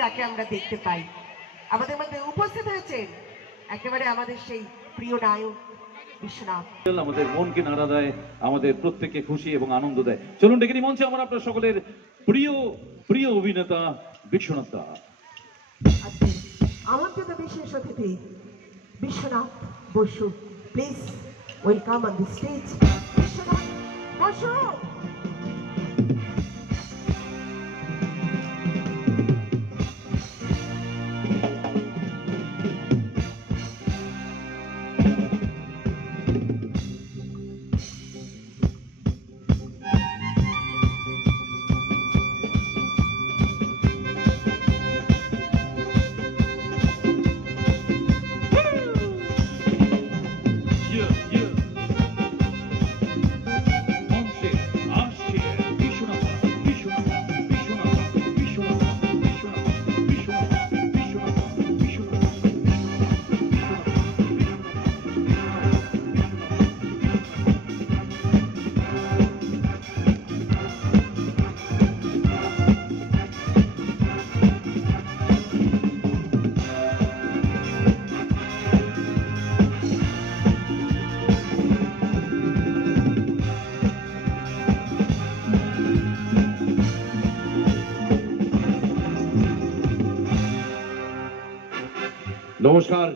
যাকে আমরা দেখতে পাই। আমাদের মধ্যে উপস্থিত হয়েছেন একেবারে আমাদের সেই প্রিয় নায়ক বিশ্বনাথ। আমাদের মনকে নাড়া দেয়, আমাদের প্রত্যেককে খুশি এবং আনন্দ দেয়। চলুন ডেকে নিই মঞ্চে আমার আপনার সকলের প্রিয় প্রিয় অভিনেতা বিশ্বনাথ দা। আজকে আমন্ত্রিত বিশেষ অতিথি Biswanath Basu, please welcome on the stage Biswanath Basu. নমস্কার।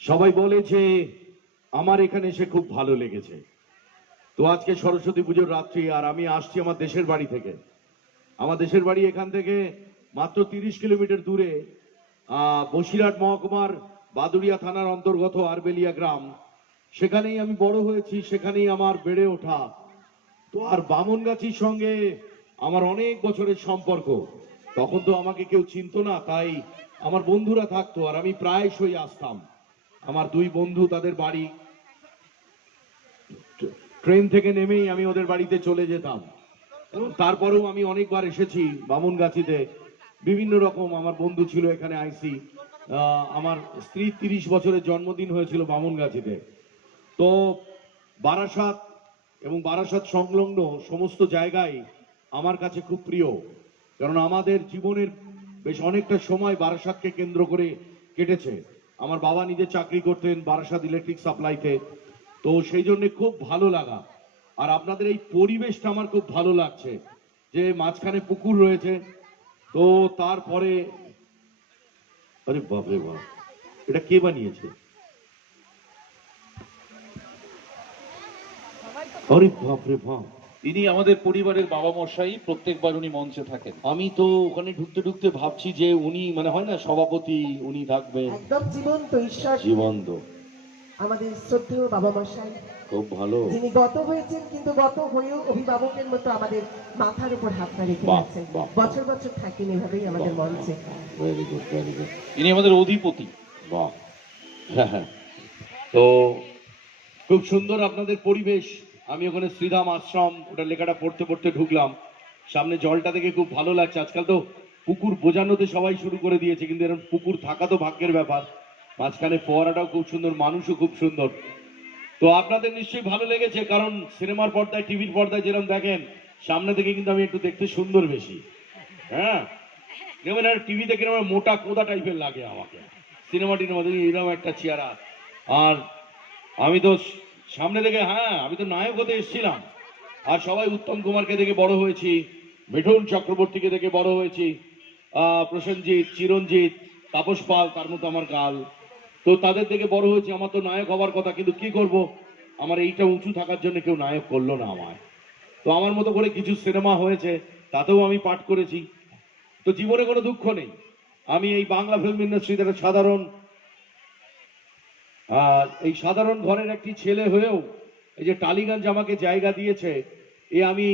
সবাই বলে যে আমার এখানে এসে খুব ভালো লেগেছে। তো আজকে সরস্বতী পুজোর রাত্রি, আর আমি আসছি আমার দেশের বাড়ি থেকে। আমার দেশের বাড়ি এখান থেকে মাত্র 30 কিলোমিটার দূরে, বসিরহাট মহকুমার বাদুড়িয়া থানার অন্তর্গত আরবেলিয়া গ্রাম। সেখানেই আমি বড় হয়েছি, সেখানেই আমার বেড়ে ওঠা। তো আর বামনগাছির সঙ্গে আমার অনেক বছরের সম্পর্ক। তখন তো আমাকে কেউ চিনতো না, তাই আমার বন্ধুরা থাকতো আর আমি প্রায়শই আসতাম। আমার দুই বন্ধু, তাদের বাড়ি, ট্রেন থেকে নেমেই আমি ওদের বাড়িতে চলে যেতাম। এবং তারপরেও আমি অনেকবার এসেছি বামনগাছিতে। বিভিন্ন রকম আমার বন্ধু ছিল এখানে আইসি। আমার স্ত্রীর 30 বছরের জন্মদিন হয়েছিল বামনগাছিতে। তো বারাসাত এবং বারাসাত সংলগ্ন সমস্ত জায়গায় আমার কাছে খুব প্রিয়, কারণ আমাদের জীবনের বেশ অনেকটা সময় বারাসাতকে কেন্দ্র করে কেটেছে। আমার বাবা নিজে চাকরি করতেন বারাসাত ইলেকট্রিক সাপ্লাইতে, তো সেই জন্য খুব ভালো লাগা। আর আপনাদের এই পরিবেশটা আমার খুব ভালো লাগছে, যে মাঝখানে পুকুর রয়েছে। তো তারপরে আরে বাপরে বাপ, এটা কে বানিয়েছে? আরে বাপরে বাপ, ইনি আমাদের পরিবারের বাবা মশাই, প্রত্যেকবার উনি মঞ্চে থাকেন। আমি তো ওখানে ঢুকতে ঢুকতে ভাবছি যে উনি মানে হয় না সভাপতি, উনি থাকবেন একদম জীবন্ত ঈশ্বর, জীবন্ত। আমাদের শ্রদ্ধেয় বাবা মশাই, খুব ভালো। যিনি গত হয়েছেন কিন্তু গত হয়েও অভিভাবকের মতো আমাদের মাথার উপর হাতটা রেখে বাহ, আছেন। বাহ, বছর বছর থাকেন এভাবেই আমাদের মঞ্চে। Very good, very good. ইনি আমাদের অধিপতি। বাহ, হ্যাঁ হ্যাঁ। তো খুব সুন্দর আপনাদের পরিবেশ। আমি ওখানে শ্রীধাম আশ্রম, ওটা লেখাটা পড়তে পড়তে ঢুকলাম। সামনে জলটা দেখে খুব ভালো লাগছে। আজকাল তো পুকুর বোঝানোতে সবাই শুরু করে দিয়েছে, কিন্তু এরকম পুকুর থাকা তো ভাগ্যের ব্যাপার। মাঝখানে ফোয়ারাটাও খুব সুন্দর, মানুষও খুব সুন্দর। তো আপনাদের নিশ্চয়ই ভালো লেগেছে, কারণ সিনেমার পর্দায়, টিভির পর্দায় যেরকম দেখেন, সামনে থেকে কিন্তু আমি একটু দেখতে সুন্দর বেশি। হ্যাঁ, যেমন টিভি দেখে আমার মোটা কোদা টাইপের লাগে আমাকে, সিনেমা টিনেমা দেখি এরকম একটা চেহারা। আর আমি তো সামনে থেকে, হ্যাঁ আমি তো নায়ক হতে এসেছিলাম। আর সবাই উত্তম কুমারকে দেখে বড় হয়েছি, মিঠুন চক্রবর্তীকে দেখে বড় হয়েছি, প্রসেনজিৎ, চিরঞ্জিত, তাপস পাল, তার মতো আমার গাল। তো তাদের দেখে বড় হয়েছি। আমার তো নায়ক হবার কথা, কিন্তু কি করব, আমার এইটা উঁচু থাকার জন্য কেউ নায়ক করলো না আমায়। তো আমার মতো করে কিছু সিনেমা হয়েছে, তাতেও আমি পাঠ করেছি। তো জীবনে কোনো দুঃখ নেই। আমি এই বাংলা ফিল্ম ইন্ডাস্ট্রিতে একটা সাধারণ, এই সাধারণ ঘরের একটি ছেলে হয়েও এই যে টালিগঞ্জ আমাকে জায়গা দিয়েছে, এ আমি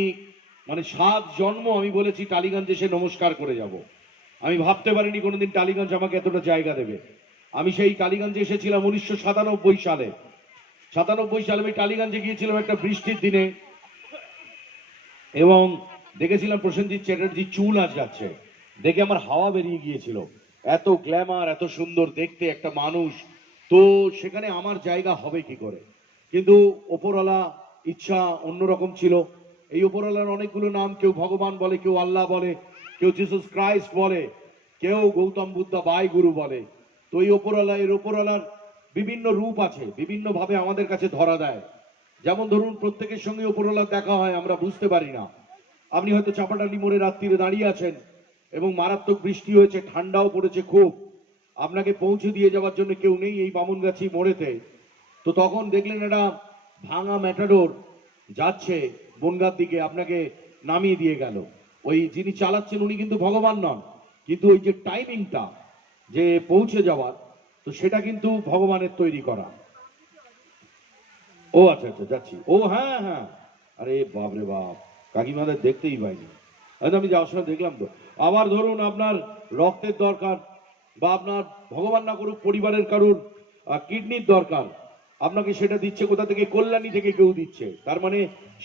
মানে 7 জন্ম আমি বলেছি টালিগঞ্জে এসে নমস্কার করে যাব। আমি ভাবতে পারিনি কোনোদিন টালিগঞ্জ আমাকে এতটা জায়গা দেবে। আমি সেই টালিগঞ্জে এসেছিলাম 1997 সালে। 97 সালে আমি টালিগঞ্জে গিয়েছিলাম একটা বৃষ্টির দিনে, এবং দেখেছিলাম প্রসেনজিৎ চ্যাটার্জি চুল আঁচড়াচ্ছে। দেখে আমার হাওয়া বেরিয়ে গিয়েছিল। এত গ্ল্যামার, এত সুন্দর দেখতে একটা মানুষ, তো সেখানে আমার জায়গা হবে কি করে? কিন্তু ওপরওয়ালা ইচ্ছা অন্যরকম ছিল। এই ওপরওয়ালার অনেকগুলো নাম, কেউ ভগবান বলে, কেউ আল্লাহ বলে, কেউ জিসাস ক্রাইস্ট বলে। কেউ গৌতম বুদ্ধ বাই গুরু বলে। তো এই ওপরওয়ালা, এর ওপরওয়ালার বিভিন্ন রূপ আছে, বিভিন্ন ভাবে আমাদের কাছে ধরা দেয়। যেমন ধরুন, প্রত্যেকের সঙ্গে ওপরওয়ালার দেখা হয়, আমরা বুঝতে পারি না। আপনি হয়তো চাপাটালি মোড়ে রাত্রিরে দাঁড়িয়ে আছেন এবং মারাত্মক বৃষ্টি হয়েছে, ঠান্ডাও পড়েছে খুব, আপনাকে পৌঁছে দিয়ে যাওয়ার জন্য কেউ নেই এই বামুনগাছি মোড়েতে। তো তখন দেখলেন একটা ভাঙা ম্যাটাডোর যাচ্ছে বনগাঁর দিকে, আপনাকে নামিয়ে দিয়ে গেল। ওই যিনি চালাচ্ছেন উনি কিন্তু ভগবান নন, কিন্তু ওই যে টাইমিংটা যে পৌঁছে যাওয়ার, তো সেটা কিন্তু ভগবানের তৈরি করা। ও আচ্ছা আচ্ছা, যাচ্ছি। ও হ্যাঁ হ্যাঁ, আরে বাপরে বাপ, কাকিমাদের দেখতেই পাইনি। আমি যাওয়ার সময় দেখলাম তো। আবার ধরুন, আপনার রক্তের দরকার, বা আপনার ভগবান না করুক পরিবারের কারুর কিডনির দরকার, আপনাকে সেটা দিচ্ছে কোথা থেকে? কল্যাণী থেকে কেউ দিচ্ছে। তার মানে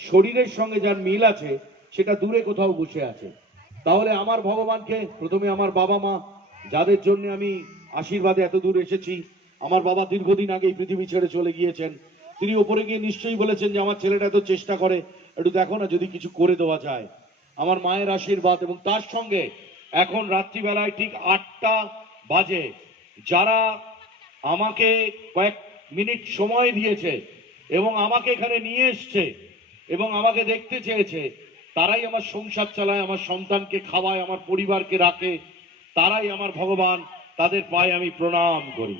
শরীরের সঙ্গে যার মিল আছে সেটা দূরে কোথাও বসে আছে। তাহলে আমার ভগবানকে প্রথমে আমার বাবা মা, যাদের জন্য আমি আশীর্বাদে এত দূর এসেছি। আমার বাবা দীর্ঘদিন আগে এই পৃথিবী ছেড়ে চলে গিয়েছেন। তিনি ওপরে গিয়ে নিশ্চয়ই বলেছেন যে আমার ছেলেটা এত চেষ্টা করে, একটু দেখো না যদি কিছু করে দেওয়া যায়। আমার মায়ের আশীর্বাদ, এবং তার সঙ্গে এখন রাত্রিবেলায় ঠিক 8টা বাজে যারা আমাকে কয়েক মিনিট সময় দিয়েছে এবং আমাকে এখানে নিয়ে এসছে এবং আমাকে দেখতে চেয়েছে, তারাই আমার সংসার চালায়, আমার সন্তানকে খাওয়ায়, আমার পরিবারকে রাখে, তারাই আমার ভগবান। তাদের পায়ে আমি প্রণাম করি।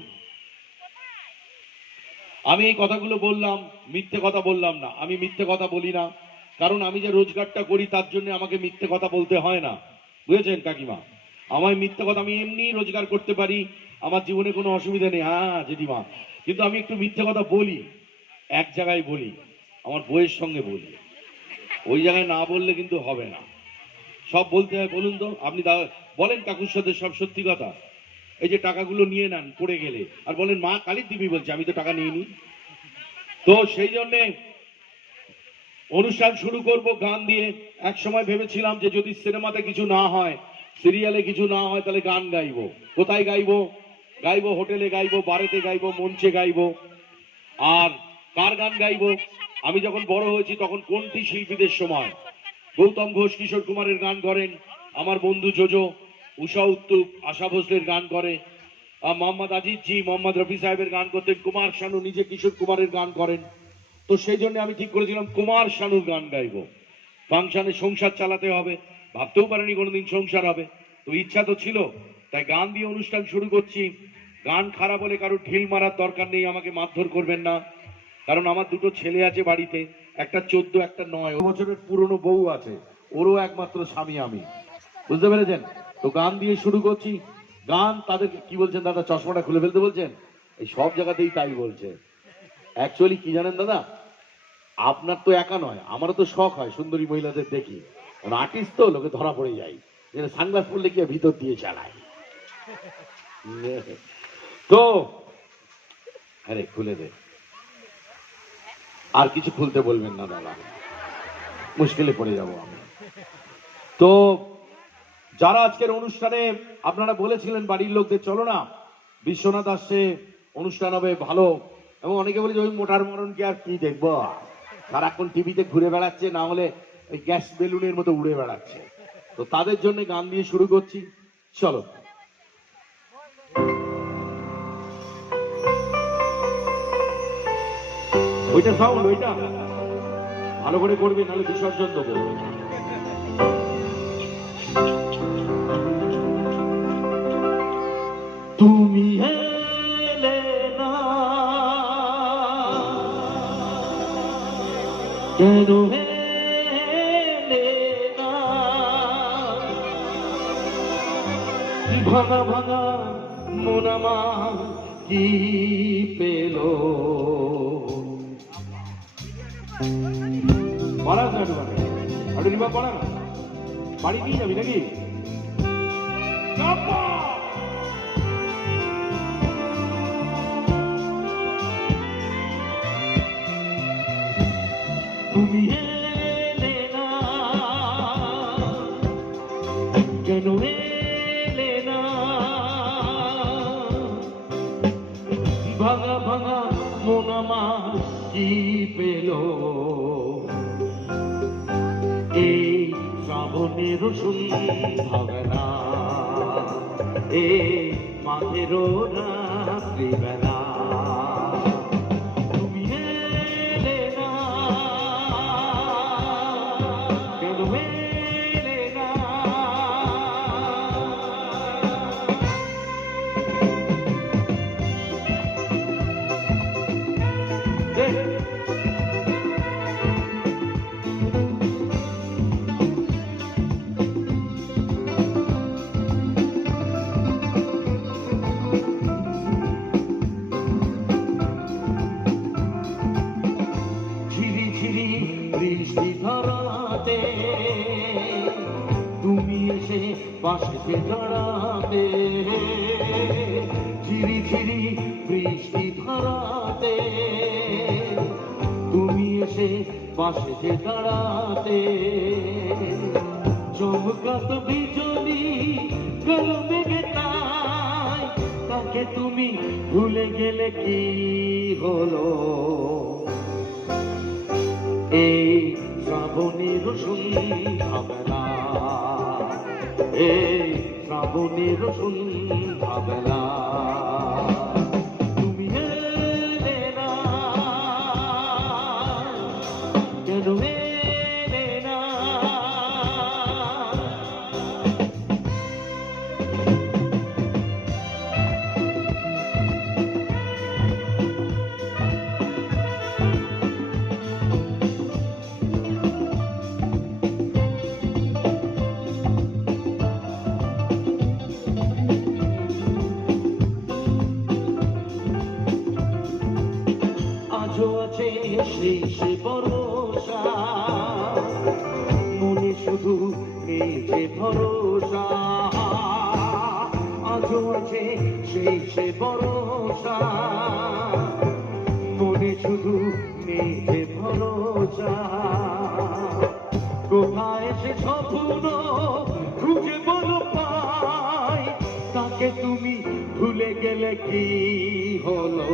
আমি এই কথাগুলো বললাম, মিথ্যে কথা বললাম না। আমি মিথ্যে কথা বলি না, কারণ আমি যে রোজগারটা করি তার জন্য আমাকে মিথ্যে কথা বলতে হয় না, বুঝেছেন কাকিমা? আমায় মিথ্যে কথা, আমি এমনি রোজগার করতে পারি, আমার জীবনে কোনো অসুবিধা নেই। হ্যাঁ জেঠিমা, কিন্তু আমি একটু মিথ্যে কথা বলি, এক জায়গায় বলি, আমার বইয়ের সঙ্গে বলি। ওই জায়গায় না বললে কিন্তু হবে না, সব বলতে হয়। বলুন তো আপনি, বলেন কাকুর সাথে সব সত্যি কথা। এই যে টাকাগুলো নিয়ে নেন পড়ে গেলে, আর বলেন মা কালীর দিবি বলছে, আমি তো টাকা নিইনি। তো সেই জন্যে অনুষ্ঠান শুরু করব গান দিয়ে। এক সময় ভেবেছিলাম যে যদি সিনেমাতে কিছু না হয়, সিরিয়ালে কিছু না হয়, তাহলে গান গাইবো। কোথায় গাইবো? গাইবো হোটেলে, গাইবো বাড়িতে, গাইবো মঞ্চে, গাইবো। আর কার গান গাইবো? আমি যখন বড় হয়েছি তখন কোনটি শিল্পীদের সময় গৌতম ঘোষ, কিশোর কুমারের গান করেন, আমার বন্ধু জোজো, উষা উত্তুপ, আশা ভোসলের গান করে, মোহাম্মদ আজিজ জি, মোহাম্মদ রফি সাহেবের গান করতেন, কুমার শানু নিজে কিশোর কুমারের গান করেন। তো সেই জন্য আমি ঠিক করেছিলাম কুমার শানুর গান গাইবো। ফাংশনে সংসার চালাতে হবে, ভাবতেও পারিনি কোনোদিন সংসার হবে, তো ইচ্ছা তো ছিল, তাই গান দিয়ে অনুষ্ঠান শুরু করছি। গান খারাপ হলে কারো ঢিল মারার দরকার নেই, আমাকে মারধর করবেন না, কারণ আমার দুটো ছেলে আছে বাড়িতে, একটা 14, একটা 9 বছরের পুরনো বউ আছে, ওরও একমাত্র স্বামী আমি, বুঝতে পেরেছেন? তো গান দিয়ে শুরু করছি। গান তাদের কি বলছেন দাদা? চশমাটা খুলে ফেলতে বলছেন? এই সব জায়গাতেই তাই বলছে। অ্যাকচুয়ালি কি জানেন দাদা, আপনার তো একা নয়, আমারও তো শখ হয় সুন্দরী মহিলাদের দেখি, আর্টিস্ট তো লোকে ধরা পড়ে যায়, সানগ্লাস পরলে কি ভিতর দিয়ে চালায়। তো আরে খুলে দে, আর কিছু খুলতে বলবেন না দাদা, মুশকিলে পড়ে যাব আমি। তো যারা আজকের অনুষ্ঠানে আপনারা বলেছিলেন বাড়ির লোকদের চলো না, বিশ্বনাথ আসছে, অনুষ্ঠান হবে ভালো, এবং অনেকে বলে যে ওই মোটার মরণ কি আর কি দেখবো, সারাক্ষণ টিভিতে ঘুরে বেড়াচ্ছে, না হলে ওই গ্যাস বেলুনের মতো উড়ে বেড়াচ্ছে। তো তাদের জন্য গান দিয়ে শুরু করছি, চলো। ওইটা সাউন্ড, ওইটা ভালো করে করবে, নাহলে বিসর্জন দেবো। তুমি এলে না কেন, এলে না ভাঙা ভাঙা মন আমার কি পেল। পড়া না আরে রিমা, পড়া না, বাড়ি নিয়ে যাবি নাকি? তুমি এলে না কেন, এলে না ভাঙা ভাঙা মন আমার কি পেল। এই শ্রাবণের সন্ধ্যাবেলা এ মাঝেরও রাত্রিবেলা তুমি এলে না, কেন এলে না? ঝিরি ঝিরি বৃষ্টি ধরাতে তুমি এসে পাশে দাঁড়াতে, ঝিরি ঝিরি বৃষ্টি ধরাতে তুমি এসে পাশে দাঁড়াতে, চমকাত বিজলি গেল মেঘে তাই, তাকে তুমি ভুলে গেলে কি হলো? এই শ্রাবণের সন্ধ্যাবেলা, এই শ্রাবণের সন্ধ্যাবেলা তুমি এলে না, কেন এলে না? আজও আছে সেই সে ভরসা, মনে শুধু এই যে ভরসা, আজও আছে সেই সে ভরসা, মনে শুধু নেই যে ভরসা। কোথায় সে স্বপ্ন খুঁজে বলো পাই, তাকে তুমি ভুলে গেলে কি হলো?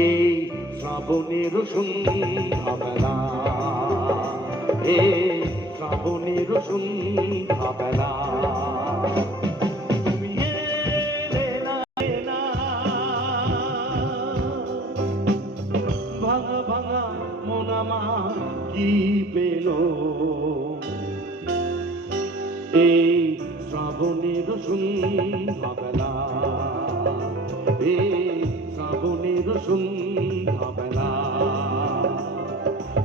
এই শ্রাবণের সন্ধ্যাবেলা, এই শ্রাবণের সন্ধ্যাবেলা তুমি এলে না, এলে না। ভাঙা ভাঙা মন আমার কি পেল এই শ্রাবণের সন্ধ্যাবেলা, এই শ্রাবণের সন্ধ্যাবেলা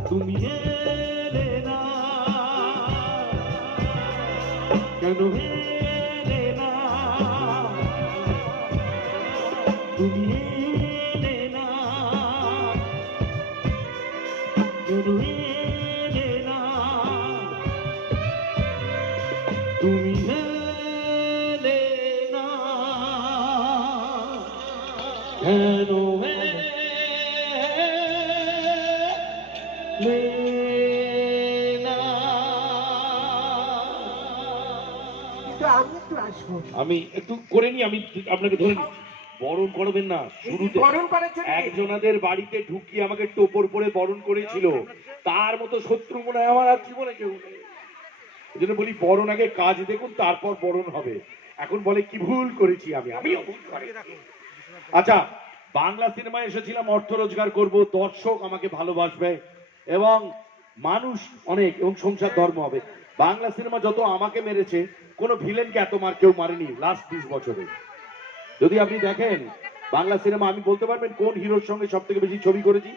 তুমি এলে না, কেন এলে না? তুমি এলে না, কেন এলে না? তুমি এলে না, কেন এলে না? কিন্তু আমি একটু আসবো। আমি একটু করে নি, আমি আপনাকে ধরে নিচ্ছি। বরণ করবেন না শুরুতে, বরণ করার জন্য একজনাদের বাড়িতে ঢুকিয়ে আমাকে টোপর পরে বরণ করেছিল, তার মতো শত্রু মনে হয় আমার আর জীবনে কেউ নেই। এই জন্য বলি বরণ আগে কাজ দেখুন, তারপর বরণ হবে। এখন বলে কি ভুল করেছি আমিও ভুল করেছি। আচ্ছা, বাংলা সিনেমায় এসেছিলাম অর্থ রোজগার করব, দর্শক আমাকে ভালোবাসবে এবং মানুষ অনেক, এবং সংসার ধর্ম হবে। বাংলা সিনেমা যত আমাকে মেরেছে, কোনো ভিলেনকে এত মার কেউ মারেনি লাস্ট 20 বছরে। যদি আপনি দেখেন বাংলা সিনেমা, আমি বলতে পারবেন কোন হিরোর সঙ্গে সব থেকে বেশি ছবি করেছি?